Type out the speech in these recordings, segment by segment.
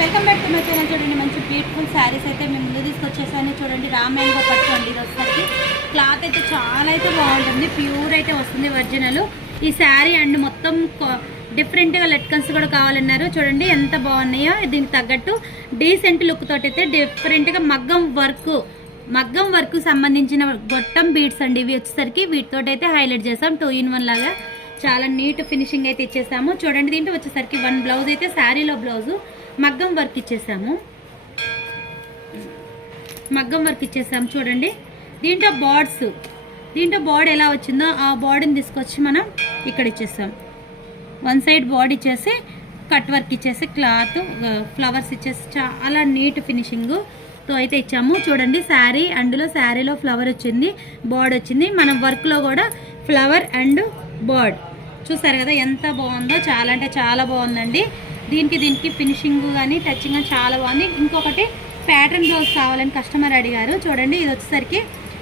Welcome back to my channel. చూడండి మంచి beautiful saris అయితే మేము ముందు తీసుకొచ్చేసాను. చూడండి రా మ్యాంగో పట్టు అండి. ఇది వచ్చేసరికి క్లాత్ అయితే చాలా అయితే బాగుంటుంది, ప్యూర్ అయితే వస్తుంది ఒరిజినల్ ఈ శారీ. అండ్ మొత్తం డిఫరెంట్గా లెట్కన్స్ కూడా కావాలన్నారు. చూడండి ఎంత బాగున్నాయో. దీనికి తగ్గట్టు డీసెంట్ లుక్ తోటి అయితే డిఫరెంట్గా మగ్గం వర్క్ సంబంధించిన గొట్టం బీడ్స్ అండి. ఇవి వచ్చేసరికి వీటితో అయితే హైలైట్ చేసాం. 2 in 1 లాగా చాలా నీట్ ఫినిషింగ్ అయితే ఇచ్చేసాము. చూడండి దీంట్లో వచ్చేసరికి 1 బ్లౌజ్ అయితే శారీలో బ్లౌజు మగ్గం వర్క్ ఇచ్చేసాము. చూడండి దీంట్లో బార్డ్ ఎలా వచ్చిందో ఆ బార్డీని తీసుకొచ్చి మనం ఇక్కడ ఇచ్చేసాం. 1 సైడ్ బార్డ్ ఇచ్చేసి కట్ వర్క్ ఇచ్చేసి క్లాత్ ఫ్లవర్స్ ఇచ్చేసి చాలా నీట్ ఫినిషింగ్తో అయితే ఇచ్చాము. చూడండి శారీ అందులో శారీలో ఫ్లవర్ వచ్చింది, బార్డ్ వచ్చింది. మనం వర్క్లో కూడా ఫ్లవర్ అండ్ బర్డ్ చూసారు కదా ఎంత బాగుందో. చాలా అంటే చాలా బాగుందండి. దీనికి ఫినిషింగ్ కానీ టచింగ్ కానీ చాలా బాగుంది. ఇంకొకటి ప్యాటర్న్ బ్లౌజ్ కావాలని కస్టమర్ అడిగారు. చూడండి ఇది వచ్చేసరికి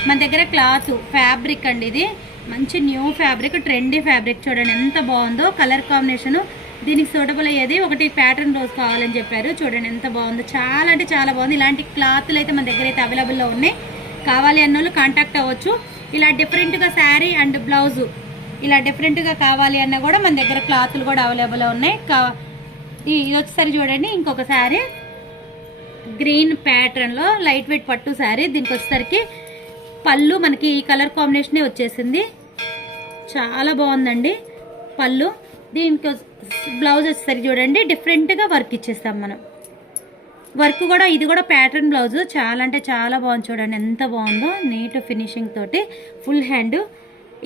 మన దగ్గర క్లాత్ ఫ్యాబ్రిక్ అండి. ఇది మంచి న్యూ ఫ్యాబ్రిక్, ట్రెండీ ఫ్యాబ్రిక్. చూడండి ఎంత బాగుందో. కలర్ కాంబినేషను దీనికి సూటబుల్ అయ్యేది. ఒకటి ప్యాటర్న్ బ్లౌజ్ కావాలని చెప్పారు. చూడండి ఎంత బాగుందో, చాలా అంటే చాలా బాగుంది. ఇలాంటి క్లాత్లు అయితే మన దగ్గర అయితే అవైలబుల్లో ఉన్నాయి. కావాలి అన్న వాళ్ళు కాంటాక్ట్ అవ్వచ్చు. ఇలా డిఫరెంట్గా శారీ అండ్ బ్లౌజు ఇలా డిఫరెంట్గా కావాలి అన్న కూడా మన దగ్గర క్లాత్లు కూడా అవైలబుల్లో ఉన్నాయి. ఇది వచ్చేసరికి చూడండి ఇంకొక శారీ గ్రీన్ ప్యాటర్న్లో లైట్ వెయిట్ పట్టు శారీ. దీనికి వచ్చేసరికి పళ్ళు మనకి ఈ కలర్ కాంబినేషనే వచ్చేసింది. చాలా బాగుందండి పళ్ళు. దీనికి బ్లౌజ్ వచ్చేసరికి చూడండి డిఫరెంట్గా వర్క్ ఇచ్చేస్తాం మనం. వర్క్ కూడా ఇది కూడా ప్యాటర్న్ బ్లౌజ్. చాలా అంటే చాలా బాగుంది. చూడండి ఎంత బాగుందో. నీట్ ఫినిషింగ్ తోటి ఫుల్ హ్యాండ్.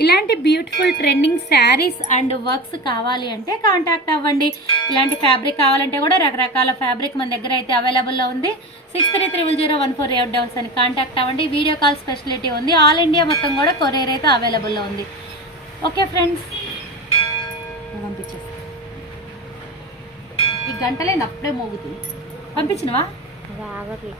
ఇలాంటి beautiful trending saris and works కావాలి అంటే కాంటాక్ట్ అవ్వండి. ఇలాంటి ఫ్యాబ్రిక్ కావాలంటే కూడా రకరకాల ఫ్యాబ్రిక్ మన దగ్గర అయితే అవైలబుల్లో ఉంది. 63300148 అని కాంటాక్ట్ అవ్వండి. వీడియో కాల్ స్పెషాలిటీ ఉంది. ఆల్ ఇండియా మొత్తం కూడా కొరియర్ అయితే అవైలబుల్లో ఉంది. ఓకే ఫ్రెండ్స్, పంపించేస్తా. ఈ గంటలే అప్పుడే మోగుతుంది. పంపించినవా? రావట్లేదు.